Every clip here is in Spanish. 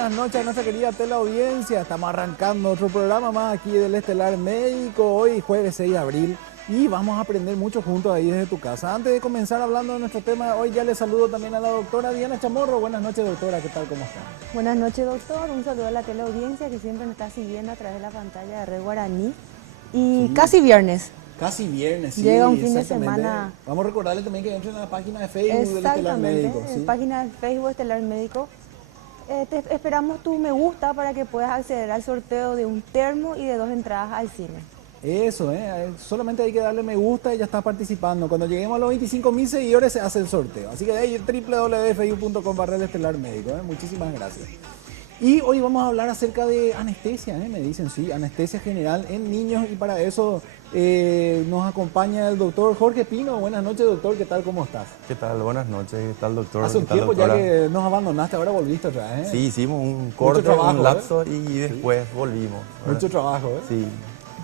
buenas noches a nuestra querida teleaudiencia. Estamos arrancando otro programa más aquí del Estelar Médico, hoy jueves 6 de abril, y vamos a aprender mucho juntos ahí desde tu casa. Antes de comenzar hablando de nuestro tema, hoy ya le saludo también a la doctora Diana Chamorro. Buenas noches, doctora, ¿qué tal? ¿Cómo está? Buenas noches, doctor. Un saludo a la teleaudiencia que siempre nos está siguiendo a través de la pantalla de Red Guaraní. Y Sí. casi viernes. Casi viernes, sí. Llega un fin de exactamente. semana. Vamos a recordarle también que entren a la página de Facebook del Estelar Exactamente, Médico. en ¿sí? página de Facebook Estelar Médico. Esperamos tu me gusta para que puedas acceder al sorteo de un termo y de 2 entradas al cine. Eso, solamente hay que darle me gusta y ya está participando. Cuando lleguemos a los 25.000 seguidores se hace el sorteo. Así que de ahí www.facebook.com/Estelar Médico. Muchísimas gracias. Y hoy vamos a hablar acerca de anestesia, me dicen, sí, anestesia general en niños, y para eso nos acompaña el doctor Jorge Pino. Buenas noches, doctor, ¿qué tal? ¿Cómo estás? ¿Qué tal? Buenas noches, ¿qué tal, doctor? Hace un ¿Qué tal, tiempo ya doctora? que nos abandonaste, ahora volviste otra vez. Sí, hicimos un corte, trabajo, un lapso y después volvimos. ¿verdad? Mucho trabajo, Sí,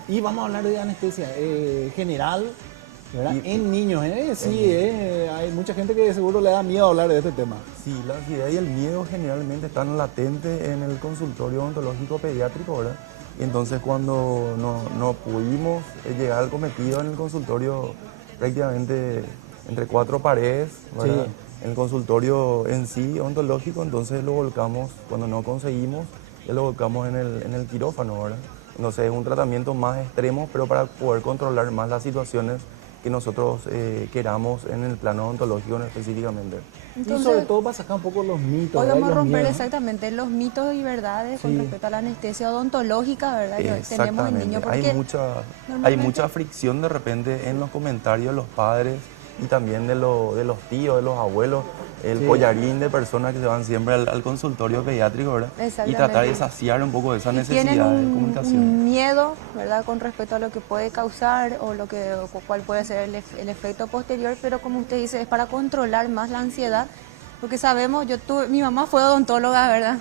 Y vamos a hablar de anestesia general, ¿verdad? Y- En niños, Sí, hay mucha gente que seguro le da miedo hablar de este tema. sí, la ansiedad y el miedo generalmente están latentes en el consultorio odontológico pediátrico, ¿verdad? Y entonces cuando no pudimos llegar al cometido en el consultorio prácticamente entre 4 paredes, ¿verdad? Sí. En el consultorio en sí odontológico, entonces lo volcamos, cuando no conseguimos, lo volcamos en el quirófano, ¿verdad? Entonces es un tratamiento más extremo, pero para poder controlar más las situaciones que nosotros queramos en el plano odontológico específicamente. Y sobre todo para sacar un poco los mitos. Hoy ¿verdad? vamos a Y los romper miedos. exactamente los mitos y verdades con Sí. respecto a la anestesia odontológica, ¿verdad? Que tenemos en Exactamente. niños. Hay Porque hay normalmente- mucha fricción de repente en los comentarios de los padres y también de los tíos, de los abuelos, el Sí. collarín de personas que se van siempre al consultorio pediátrico, ¿verdad? Y Exactamente. tratar de saciar un poco de esa y necesidad tienen de un comunicación. miedo, ¿verdad? Con respecto a lo que puede causar o cuál puede ser el efecto posterior, pero como usted dice, es para controlar más la ansiedad, porque sabemos, mi mamá fue odontóloga, ¿verdad?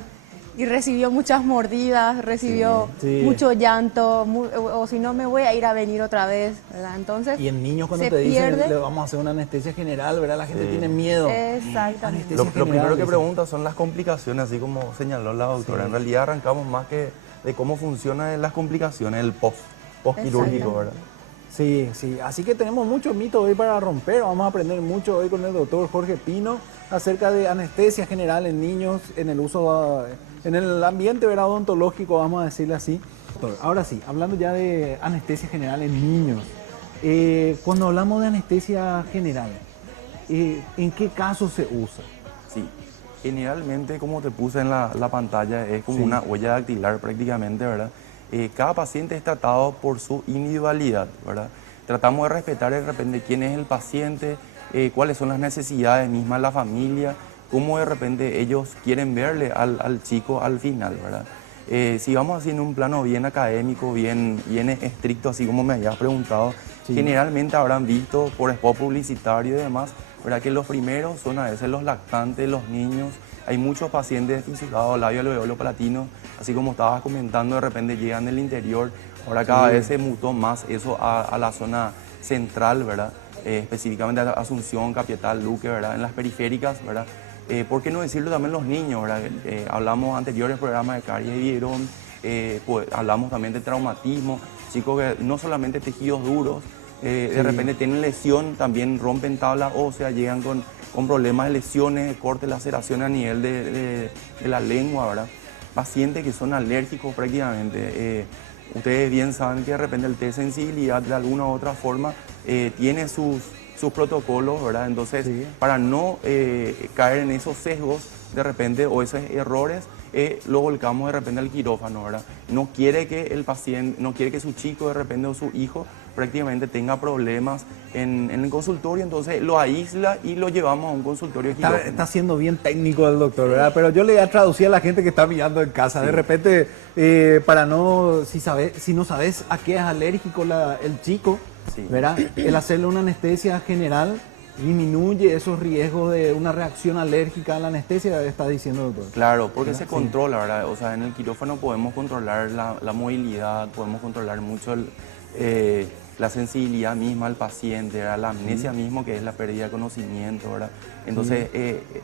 Y recibió muchas mordidas, recibió Sí. mucho llanto, o si no me voy a ir a venir otra vez, ¿verdad? Entonces, Y en niños cuando se te dicen pierde. le vamos a hacer una anestesia general, ¿verdad? La gente Sí. tiene miedo. Exactamente. Anestesia Lo general, primero que dicen. pregunta son las complicaciones, así como señaló la doctora. Sí. En realidad arrancamos más que de cómo funcionan las complicaciones, el post-quirúrgico, Exacto. ¿verdad? Sí, sí. Así que tenemos muchos mitos hoy para romper. Vamos a aprender mucho hoy con el doctor Jorge Pino acerca de anestesia general en niños, en el uso, en el ambiente, ¿verdad? Odontológico, vamos a decirle así. Doctor, ahora sí, hablando ya de anestesia general en niños. Cuando hablamos de anestesia general, ¿en qué casos se usa? Sí, generalmente como te puse en la pantalla es como Sí. una huella dactilar prácticamente, ¿verdad? Cada paciente es tratado por su individualidad, ¿verdad? Tratamos de respetar de repente quién es el paciente, cuáles son las necesidades mismas de la familia, cómo de repente ellos quieren verle al chico al final, ¿verdad? Si vamos así en un plano bien académico, bien estricto, así como me habías preguntado, Sí. generalmente habrán visto por spot publicitario y demás, ¿verdad? Que los primeros son a veces los lactantes, los niños. Hay muchos pacientes desfisurados, labio alveolo palatino, así como estabas comentando, de repente llegan del interior. Ahora cada Sí. vez se mutó más eso a la zona central, ¿verdad? Específicamente a Asunción, Capital, Luque, ¿verdad? En las periféricas, ¿verdad? ¿Por qué no decirlo también los niños, ¿verdad? Hablamos anteriores programas de caries y biberón, pues, hablamos también de traumatismo, chicos que no solamente tejidos duros, de repente tienen lesión, también rompen tabla ósea, llegan con problemas de lesiones, cortes, laceraciones a nivel de la lengua, ¿verdad? Pacientes que son alérgicos prácticamente. Ustedes bien saben que de repente el test de sensibilidad de alguna u otra forma tiene sus protocolos, ¿verdad? Entonces, Sí. para no caer en esos sesgos de repente o esos errores, lo volcamos de repente al quirófano, ¿verdad? No quiere que el paciente, no quiere que su chico de repente o su hijo prácticamente tenga problemas en el consultorio, entonces lo aísla y lo llevamos a un consultorio de quirófano. Está siendo bien técnico el doctor, ¿verdad? Pero yo le voy a traducir a la gente que está mirando en casa. De repente, para no, si no sabes a qué es alérgico el chico, Sí. ¿verdad? El hacerle una anestesia general disminuye esos riesgos de una reacción alérgica a la anestesia, está diciendo el doctor. Claro, porque ¿Verdad? se controla, ¿verdad? O sea, en el quirófano podemos controlar la movilidad, podemos controlar mucho la sensibilidad misma al paciente, ¿verdad? La amnesia mismo, que es la pérdida de conocimiento, ¿verdad? Entonces,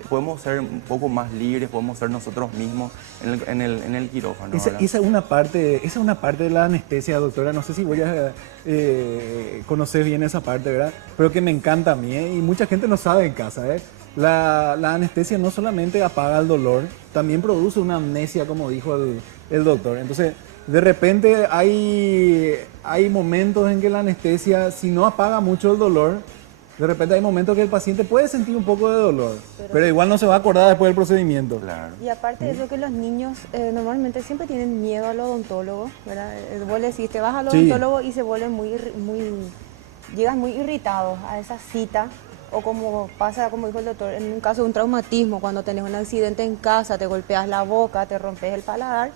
podemos ser un poco más libres, podemos ser nosotros mismos en el quirófano, ¿verdad? Esa es una parte de la anestesia, doctora. No sé si voy a conocer bien esa parte, ¿verdad? Pero que me encanta a mí, ¿eh? Y mucha gente no sabe en casa, ¿eh? La anestesia no solamente apaga el dolor, también produce una amnesia, como dijo el doctor. Entonces, de repente hay momentos en que la anestesia, si no apaga mucho el dolor, de repente hay momentos que el paciente puede sentir un poco de dolor, pero igual no se va a acordar después del procedimiento. Claro. Y aparte de eso, que los niños normalmente siempre tienen miedo al odontólogo, ¿verdad? Vos le decís, te vas al odontólogo y se vuelven llegan muy irritados a esa cita. O como pasa, como dijo el doctor, en un caso de un traumatismo, cuando tenés un accidente en casa, te golpeas la boca, te rompes el paladar,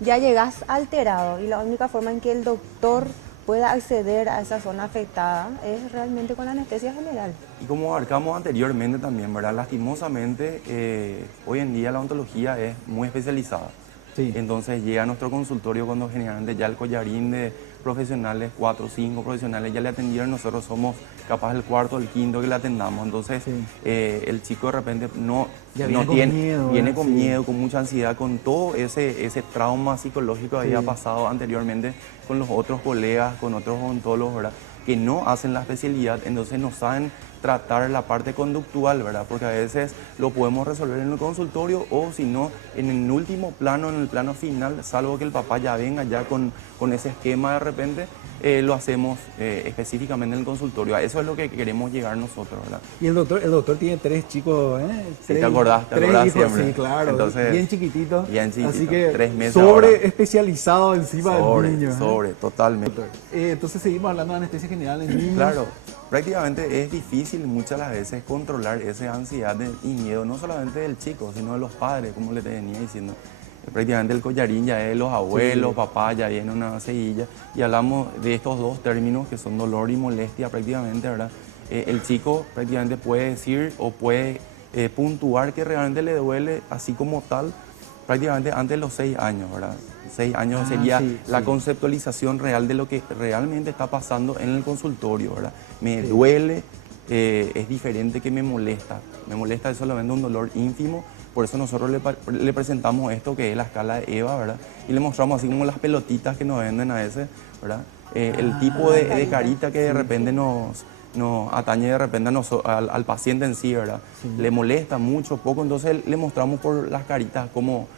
ya llegas alterado. Y la única forma en que el doctor pueda acceder a esa zona afectada es realmente con la anestesia general. Y como abarcamos anteriormente también, ¿verdad? Lastimosamente, hoy en día la odontología es muy especializada. Sí. Entonces llega a nuestro consultorio cuando generalmente ya el collarín de profesionales, 4 o 5 profesionales ya le atendieron, nosotros somos capaz el cuarto o el quinto que le atendamos. Entonces el chico de repente viene con miedo, con mucha ansiedad, con todo ese trauma psicológico que había pasado anteriormente con los otros colegas, con otros odontólogos, ¿verdad? Que no hacen la especialidad, entonces no saben tratar la parte conductual, ¿verdad? Porque a veces lo podemos resolver en el consultorio o si no, en el último plano, en el plano final, salvo que el papá ya venga ya con ese esquema de repente, lo hacemos específicamente en el consultorio. A eso es lo que queremos llegar nosotros, ¿verdad? Y el doctor tiene 3 chicos, ¿eh? Sí, te acordás hijos, siempre. Sí, claro. Entonces, bien chiquititos. Bien chiquitito, Así que 3 meses especializado encima del niño. Totalmente. Entonces seguimos hablando de anestesia general en niños. Claro, prácticamente es difícil muchas las veces controlar esa ansiedad y miedo, no solamente del chico, sino de los padres, como le venía diciendo. Prácticamente el collarín ya es de los abuelos, papá ya viene una cejilla, y hablamos de estos dos términos que son dolor y molestia prácticamente, ¿verdad? El chico prácticamente puede decir o puede puntuar que realmente le duele así como tal, prácticamente antes de los 6 años, ¿verdad? 6 años sería la conceptualización real de lo que realmente está pasando en el consultorio, ¿verdad? Me duele, es diferente que me molesta. Me molesta es solamente un dolor ínfimo, por eso nosotros le presentamos esto que es la escala de EVA, ¿verdad? Y le mostramos así como las pelotitas que nos venden a veces, ¿verdad? El tipo de carita que de repente nos atañe de repente al paciente en sí, ¿verdad? Le molesta mucho, poco, entonces le mostramos por las caritas cómo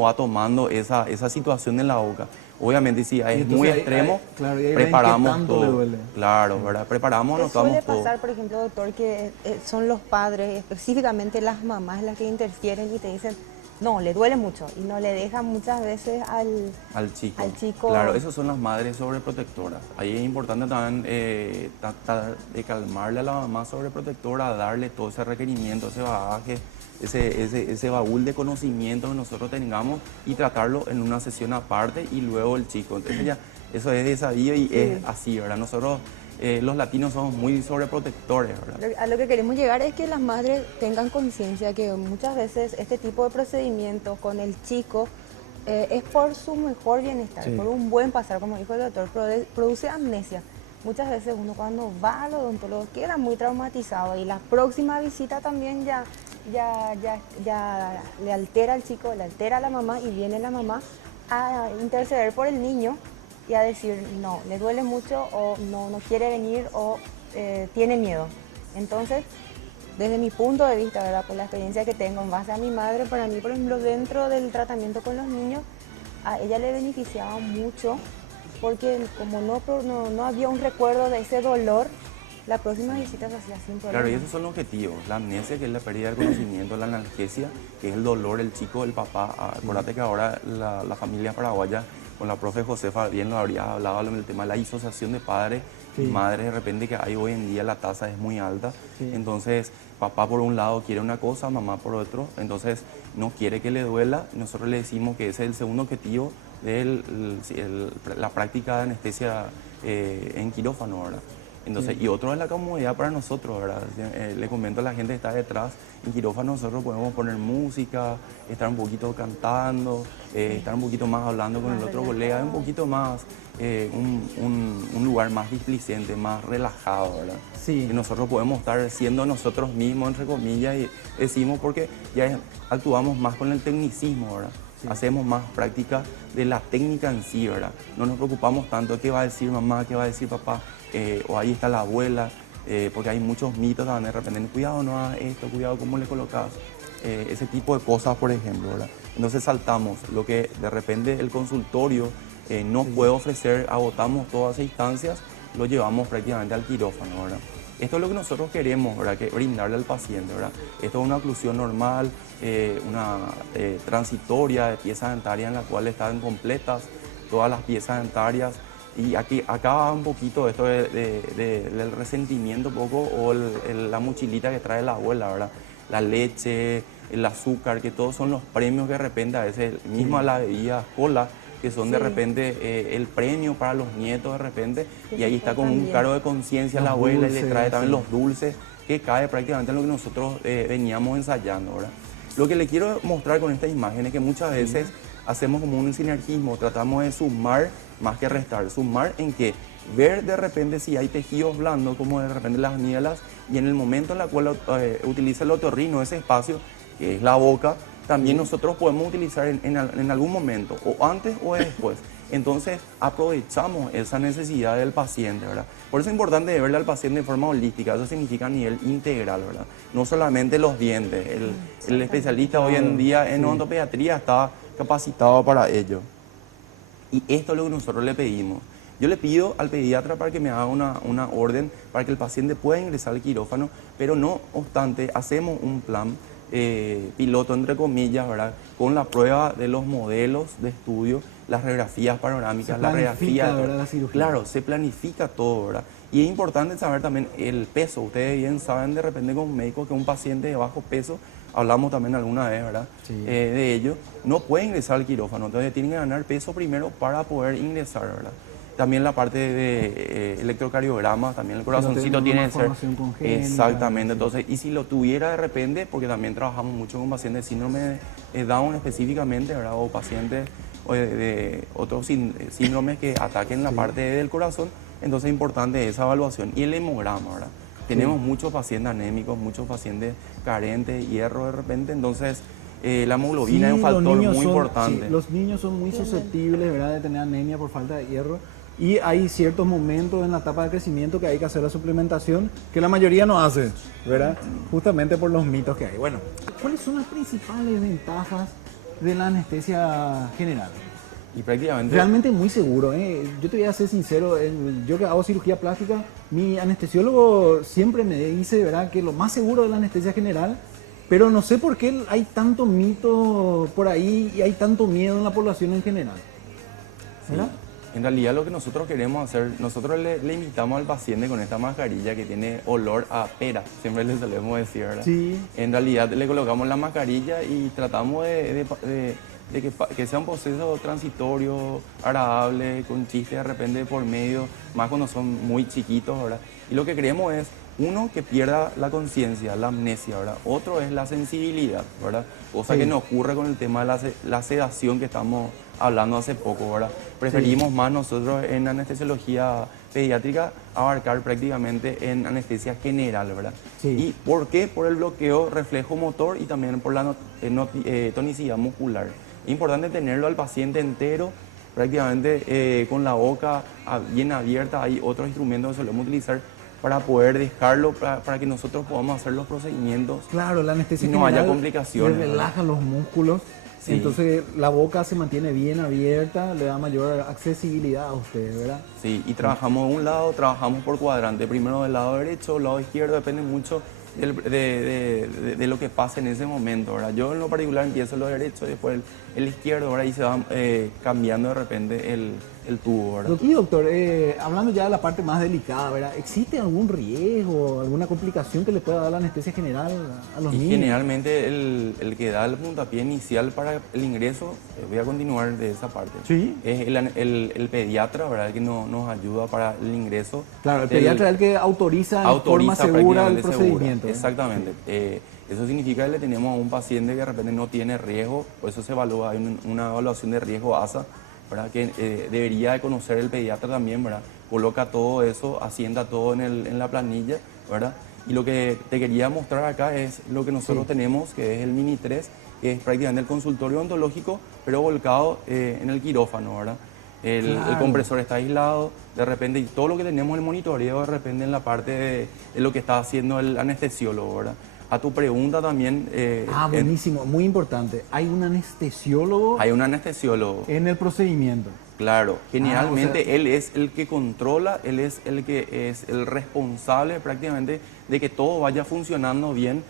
va tomando esa situación en la boca. Obviamente si es muy extremo, preparamos todo. Le duele. Claro, ¿verdad? Preparamos, anotamos todo. Suele pasar, por ejemplo, doctor, que son los padres, específicamente las mamás, las que interfieren y te dicen, no, le duele mucho, y no le dejan muchas veces al chico. Claro, esas son las madres sobreprotectoras. Ahí es importante también tratar de calmarle a la mamá sobreprotectora, darle todo ese requerimiento, ese bagaje, ese baúl de conocimiento que nosotros tengamos y tratarlo en una sesión aparte y luego el chico. Entonces ya, eso es de sabido y es así, ¿verdad? Nosotros los latinos somos muy sobreprotectores, ¿verdad? A lo que queremos llegar es que las madres tengan conciencia que muchas veces este tipo de procedimientos con el chico es por su mejor bienestar, por un buen pasar, como dijo el doctor, produce amnesia. Muchas veces uno cuando va al odontólogo queda muy traumatizado y la próxima visita también ya le altera al chico, le altera a la mamá y viene la mamá a interceder por el niño y a decir no, le duele mucho o no quiere venir o tiene miedo. Entonces, desde mi punto de vista, ¿verdad? Por la experiencia que tengo en base a mi madre, para mí, por ejemplo, dentro del tratamiento con los niños, a ella le beneficiaba mucho porque como no había un recuerdo de ese dolor, la próxima visita se hacía sin problema. Claro, y esos son los objetivos. La amnesia, que es la pérdida de conocimiento, la analgesia, que es el dolor del chico, del papá. Acuérdate que ahora la familia paraguaya, con la profe Josefa, bien lo habría hablado del tema de la disociación de padres y madres, de repente que hay hoy en día la tasa es muy alta. Entonces, papá por un lado quiere una cosa, mamá por otro, entonces no quiere que le duela. Nosotros le decimos que ese es el segundo objetivo de la práctica de anestesia en quirófano, ¿verdad? Entonces, y otro es la comodidad para nosotros, ¿verdad? Le comento a la gente que está detrás, en quirófano nosotros podemos poner música, estar un poquito cantando, estar un poquito más hablando con el otro colega, un poquito más, un lugar más displicente, más relajado, ¿verdad? Sí. Y nosotros podemos estar siendo nosotros mismos, entre comillas, y decimos porque ya actuamos más con el tecnicismo, ¿verdad? Sí. Hacemos más práctica de la técnica en sí, ¿verdad? No nos preocupamos tanto qué va a decir mamá, qué va a decir papá, o ahí está la abuela, porque hay muchos mitos donde de repente, cuidado, no hagas esto, cuidado, cómo le colocas, ese tipo de cosas, por ejemplo, ¿verdad? Entonces saltamos lo que de repente el consultorio no puede ofrecer, agotamos todas esas instancias, lo llevamos prácticamente al quirófano, ¿verdad? Esto es lo que nosotros queremos, ¿verdad? Que brindarle al paciente, ¿verdad? Esto es una oclusión normal, una transitoria de piezas dentarias en la cual están completas todas las piezas dentarias. Y acá va un poquito esto del resentimiento un poco, o la mochilita que trae la abuela, ¿verdad? La leche, el azúcar, que todos son los premios que de repente a veces, mismo a la bebida cola, que son de repente el premio para los nietos de repente, y ahí está con un cargo de conciencia la abuela, y le trae también los dulces, que cae prácticamente en lo que nosotros veníamos ensayando, ¿verdad? Lo que le quiero mostrar con esta imagen es que muchas veces hacemos como un sinergismo, tratamos de sumar más que restar. Sumar en que ver de repente si hay tejidos blandos, como de repente las nielas, y en el momento en el cual utiliza el otorrino, ese espacio, que es la boca, también nosotros podemos utilizar en algún momento, o antes o después. Entonces aprovechamos esa necesidad del paciente, ¿verdad? Por eso es importante verle al paciente de forma holística, eso significa a nivel integral, ¿verdad? No solamente los dientes, el especialista hoy en día en odontopediatría está capacitado para ello. Y esto es lo que nosotros le pedimos. Yo le pido al pediatra para que me haga una orden para que el paciente pueda ingresar al quirófano, pero no obstante, hacemos un plan piloto, entre comillas, ¿verdad? Con la prueba de los modelos de estudio, las radiografías panorámicas, la radiografía, ¿verdad? La cirugía. Claro, se planifica todo, ¿verdad? Y es importante saber también el peso. Ustedes bien saben de repente con un médico que un paciente de bajo peso, hablamos también alguna vez, ¿verdad? Sí. De ello, no puede ingresar al quirófano, entonces tienen que ganar peso primero para poder ingresar, ¿verdad? También la parte de electrocardiograma, también el corazoncito tiene que ser... Exactamente, entonces, y si lo tuviera de repente, porque también trabajamos mucho con pacientes de síndrome de Down específicamente, ¿verdad? O pacientes de otros síndromes que ataquen la parte del corazón, entonces es importante esa evaluación. Y el hemograma, ¿verdad? Tenemos muchos pacientes anémicos, muchos pacientes carentes de hierro de repente, entonces la hemoglobina es un factor muy importante. Los niños son muy susceptibles, ¿verdad?, de tener anemia por falta de hierro. Y hay ciertos momentos en la etapa de crecimiento que hay que hacer la suplementación, que la mayoría no hace, ¿verdad? Justamente por los mitos que hay. Bueno, ¿cuáles son las principales ventajas de la anestesia general? Y prácticamente... Realmente muy seguro, ¿eh? Yo te voy a ser sincero, yo que hago cirugía plástica, mi anestesiólogo siempre me dice, ¿verdad?, que lo más seguro de la anestesia general, pero no sé por qué hay tanto mito por ahí y hay tanto miedo en la población en general, ¿verdad? Sí. En realidad lo que nosotros queremos hacer, nosotros le invitamos al paciente con esta mascarilla que tiene olor a pera, siempre le solemos decir, ¿verdad? Sí. En realidad le colocamos la mascarilla y tratamos de que sea un proceso transitorio, agradable, con chistes de repente por medio, más cuando son muy chiquitos, ¿verdad? Y lo que queremos es, uno, que pierda la conciencia, la amnesia, ¿verdad? Otro es la sensibilidad, ¿verdad? Cosa que no ocurre con el tema de la sedación que estamos hablando hace poco, ¿verdad? Preferimos más nosotros en anestesiología pediátrica abarcar prácticamente en anestesia general, ¿verdad? Sí. ¿Y por qué? Por el bloqueo reflejo motor y también por la tonicidad muscular. Es importante tenerlo al paciente entero, prácticamente con la boca bien abierta. Hay otros instrumentos que solemos utilizar para poder dejarlo, para que nosotros podamos hacer los procedimientos. Claro, la anestesia y no haya complicaciones. Relaja los músculos. Sí. Entonces la boca se mantiene bien abierta, le da mayor accesibilidad a ustedes, ¿verdad? Sí, y trabajamos de un lado, trabajamos por cuadrante. Primero del lado derecho, lado izquierdo, depende mucho de lo que pase en ese momento, ¿verdad? Yo en lo particular empiezo lo derecho, después el izquierdo, ¿verdad? Y se va cambiando de repente el tubo, ¿verdad? Y doctor, hablando ya de la parte más delicada, ¿verdad? ¿Existe algún riesgo, alguna complicación que le pueda dar la anestesia general a los Y niños? generalmente el que da el puntapié inicial para el ingreso, voy a continuar de esa parte, Sí. es el pediatra, ¿verdad? El que nos ayuda para el ingreso. Claro, el pediatra es el que autoriza en forma segura el prácticamente procedimiento. segura. Exactamente. Eso significa que le tenemos a un paciente que de repente no tiene riesgo, por eso se evalúa, hay una evaluación de riesgo ASA, ¿verdad? Que debería de conocer el pediatra también, ¿verdad? Coloca todo eso, asienta todo en la planilla, ¿verdad? Y lo que te quería mostrar acá es lo que nosotros tenemos, que es el Mini 3, que es prácticamente el consultorio odontológico, pero volcado en el quirófano, ¿verdad? El compresor está aislado, de repente, y todo lo que tenemos, el monitoreo, de repente en la parte de lo que está haciendo el anestesiólogo, ¿verdad? A tu pregunta también... buenísimo, muy importante. ¿Hay un anestesiólogo hay un anestesiólogo. en el procedimiento? Claro, generalmente o sea, él es el que controla, él es el que es el responsable prácticamente de que todo vaya funcionando bien.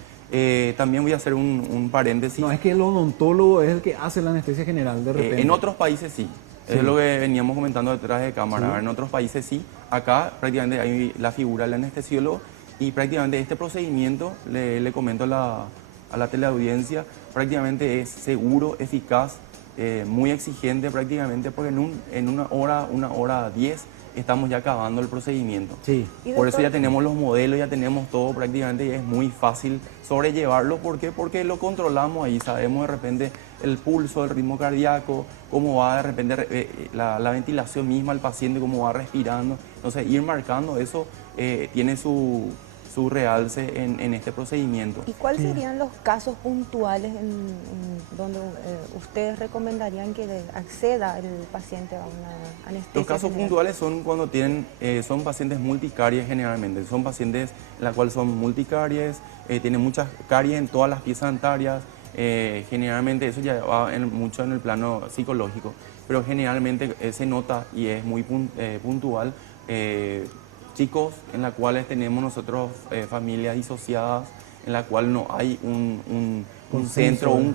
También voy a hacer un paréntesis. No, es que el odontólogo es el que hace la anestesia general de repente. En otros países sí. Sí. Es lo que veníamos comentando detrás de cámara. Sí. En otros países sí. Acá prácticamente hay la figura del anestesiólogo y prácticamente este procedimiento, le comento a la teleaudiencia, prácticamente es seguro, eficaz, muy exigente prácticamente, porque en una hora 10 estamos ya acabando el procedimiento. Sí. Por eso ya tenemos los modelos, ya tenemos todo prácticamente y es muy fácil sobrellevarlo. ¿Por qué? Porque lo controlamos ahí, sabemos de repente el pulso, el ritmo cardíaco, cómo va de repente la ventilación misma, el paciente, cómo va respirando. Entonces ir marcando eso tiene su realce en este procedimiento. ¿Y cuáles serían los casos puntuales donde ustedes recomendarían que acceda el paciente a una anestesia Los casos general? puntuales son cuando son pacientes multicaries generalmente, son pacientes en la cual son multicaries, tienen muchas caries en todas las piezas dentarias, generalmente eso ya va mucho en el plano psicológico, pero generalmente se nota y es muy puntual. Chicos en la cuales tenemos nosotros familias disociadas, en la cual no hay un centro, un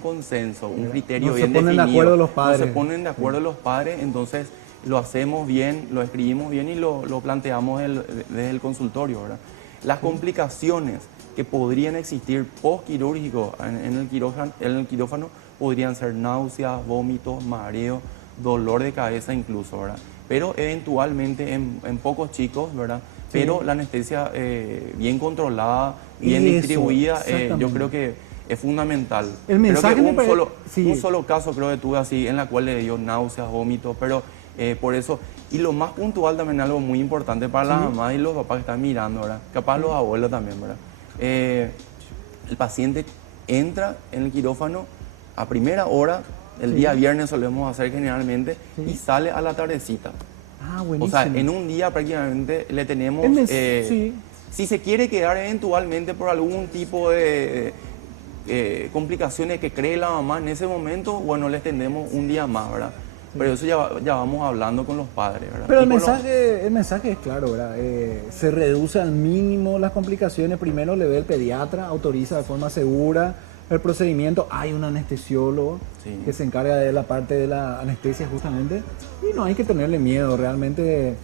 consenso, un criterio bien definido. No se ponen de acuerdo los padres. No se ponen de acuerdo los padres, entonces lo hacemos bien, lo escribimos bien y lo planteamos desde el consultorio, ¿verdad? Las complicaciones que podrían existir postquirúrgico en el quirófano podrían ser náuseas, vómitos, mareo, dolor de cabeza incluso, ¿verdad? Pero eventualmente en pocos chicos, ¿verdad? Sí. Pero la anestesia bien controlada, bien distribuida, yo creo que es fundamental. El mensaje creo que un solo caso creo que tuve así, en la cual le dio náuseas, vómitos, pero por eso, y lo más puntual también, algo muy importante para las mamás y los papás que están mirando, ¿verdad? Capaz los abuelos también, ¿verdad? El paciente entra en el quirófano a primera hora, el día viernes solemos hacer generalmente, y sale a la tardecita. Ah, buenísimo. O sea, en un día prácticamente le tenemos... Si se quiere quedar eventualmente por algún tipo de complicaciones que cree la mamá en ese momento, bueno, le extendemos un día más, ¿verdad? Pero eso ya vamos hablando con los padres, ¿verdad? Pero el mensaje es claro, ¿verdad? Se reduce al mínimo las complicaciones. Primero le ve el pediatra, autoriza de forma segura el procedimiento. Hay un anestesiólogo que se encarga de la parte de la anestesia justamente. Y no hay que tenerle miedo, realmente.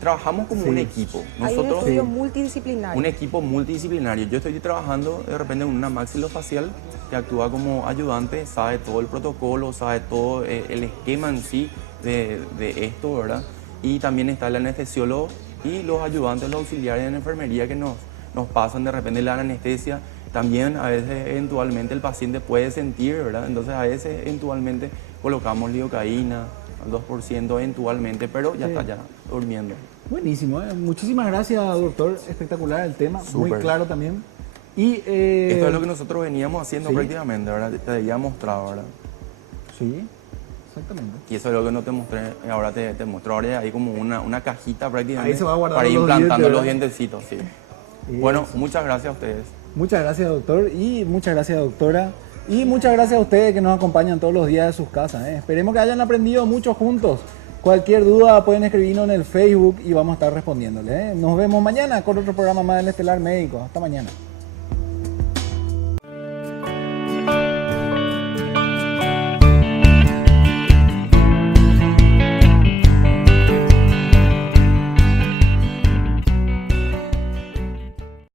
Trabajamos como un equipo. Hay un estudio multidisciplinario. Un equipo multidisciplinario. Yo estoy trabajando de repente en una maxilofacial que actúa como ayudante, sabe todo el protocolo, sabe todo el esquema en sí de esto, ¿verdad? Y también está el anestesiólogo y los ayudantes, los auxiliares de enfermería que nos pasan de repente la anestesia. También a veces eventualmente el paciente puede sentir, ¿verdad? Entonces a veces eventualmente colocamos lidocaína al 2% eventualmente, pero ya está ya durmiendo. Buenísimo, muchísimas gracias, doctor. Espectacular el tema, muy claro también. Y, esto es lo que nosotros veníamos haciendo prácticamente, ¿verdad? Te había mostrado, ¿verdad? Sí, exactamente. Y eso es lo que no te mostré, ahora te muestro. Ahora hay como una cajita prácticamente ahí se va a guardar para ir implantando dientes, los dientecitos, sí. Bueno, muchas gracias a ustedes. Muchas gracias, doctor, y muchas gracias, doctora. Y muchas gracias a ustedes que nos acompañan todos los días de sus casas. Esperemos que hayan aprendido mucho juntos. Cualquier duda pueden escribirnos en el Facebook y vamos a estar respondiéndole. Nos vemos mañana con otro programa más del Estelar Médico. Hasta mañana.